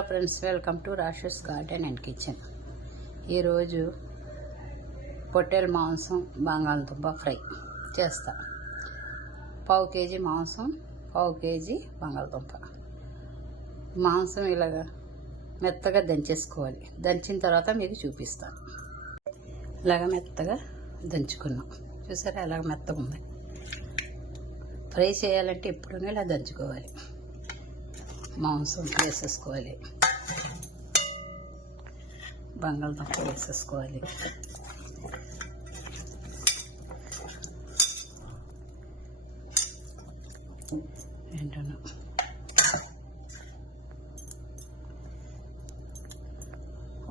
Hello friends, welcome to rashes garden and kitchen. ఈరోజు పొట్టేలు మాంసం బంగాళదుంప ఫ్రై చేస్తా. 1/2 కేజీ మాంసం, 1/2 కేజీ బంగాళదుంప. మాంసం ఇలాగా మెత్తగా దంచేసుకోవాలి. దంచిన తర్వాత మీకు చూపిస్తాను. ఇలాగ మెత్తగా దంచుకున్నాం. చూసారా ఎలాగ మెత్తగా ఉంది. ఫ్రై చేయాలంటే ఎప్పుడూ ఇలా దంచుకోవాలి. మాంసం వేసేసుకోవాలి, బంగాళదుంప వేసేసుకోవాలి. ఏంటన్నా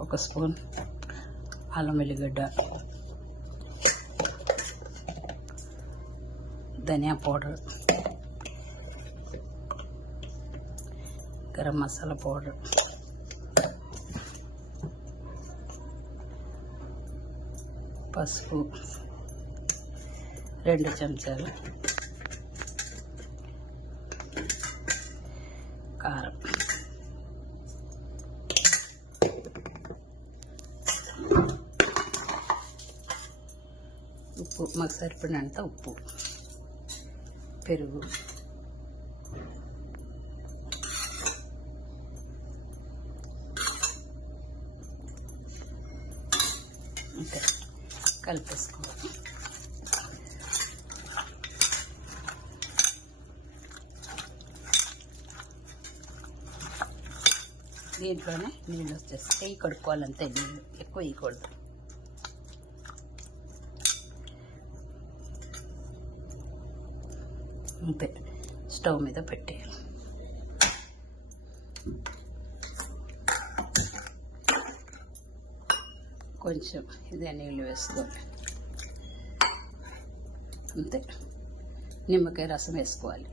ఒక స్పూన్ అల్లం వెల్లిగడ్డ, ధనియా పౌడర్, గరం మసాలా పౌడర్, పసుపు 2 చెంచాలు, కారం, ఉప్పు మాకు సరిపడినంత ఉప్పు, పెరుగు, ఇంకా కలిపేసుకోవాలి. దీంట్లోనే నీళ్ళు వచ్చేస్తాయి. కడుక్కోవాలంతే, నీళ్ళు ఎక్కువ వేయకూడదు. అంతే, స్టవ్ మీద పెట్టేయాలి. కొంచెం ఇదే నీళ్ళు వేసుకోవాలి. అంతే, నిమ్మకాయ రసం వేసుకోవాలి.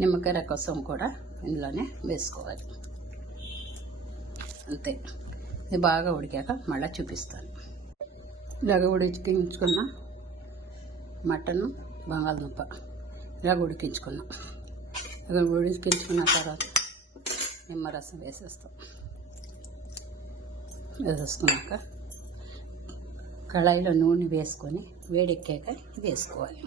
నిమ్మకాయ రసం కూడా ఇందులోనే వేసుకోవాలి. అంతే, ఇది బాగా ఉడికాక మళ్ళీ చూపిస్తాను. ఇలాగ ఉడికించుకున్న మటన్, బంగాళదుంప ఇలాగ ఉడికించుకున్నాం. ఇలాగ ఉడికించుకున్న తర్వాత నిమ్మరసం వేసేస్తాం. వేసేసుకున్నాక కళాయిలో నూనె వేసుకొని వేడెక్కాక ఇది వేసుకోవాలి.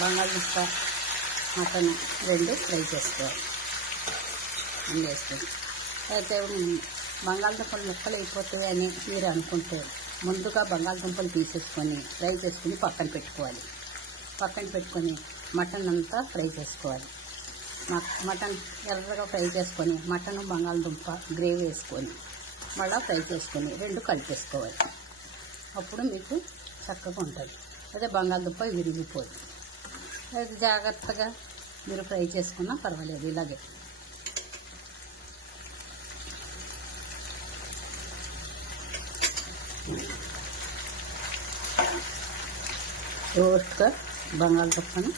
బంగాళదుంప, మటన్ 2 ఫ్రై చేసుకోవాలి. వేసుకొని అయితే బంగాళదుంపలు ముక్కలు అయిపోతాయి అని మీరు అనుకుంటే ముందుగా బంగాళదుంపలు తీసేసుకొని ఫ్రై చేసుకుని పక్కన పెట్టుకోవాలి. పక్కన పెట్టుకొని మటన్ అంతా ఫ్రై చేసుకోవాలి. మటన్ ఎర్రగా ఫ్రై చేసుకొని మటన్, బంగాళదుంప గ్రేవీ వేసుకొని మళ్ళీ ఫ్రై చేసుకొని 2 కలిపేసుకోవాలి. అప్పుడు మీకు చక్కగా ఉంటుంది. అదే బంగాళదుంప విరిగిపోదు. అది జాగ్రత్తగా మీరు ఫ్రై చేసుకున్నా పర్వాలేదు. ఇలాగే రోస్ట్గా బంగాళదుంపను,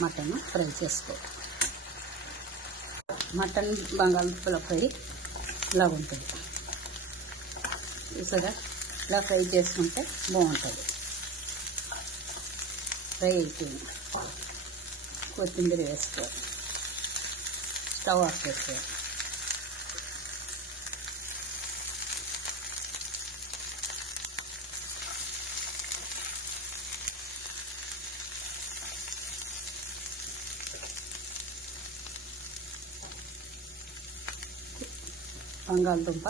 మటన్ ఫ్రై చేసుకోవాలి. మటన్ బంగాళదుంపల ఫ్రై ఇలా ఉంటుంది. చూసారా, ఇలా ఫ్రై చేసుకుంటే బాగుంటుంది. ఫ్రై అయిపోయింది. కొత్తిమీర వేసుకోవాలి. స్టవ్ ఆఫ్ చేసుకోవాలి. బంగాళదుంప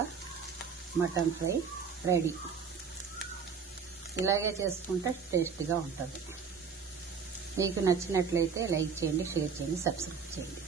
మటన్ ఫ్రై రెడీ. ఇలాగే చేసుకుంటే టేస్టీగా ఉంటుంది. మీకు నచ్చినట్లయితే లైక్ చేయండి, షేర్ చేయండి, సబ్స్క్రైబ్ చేయండి.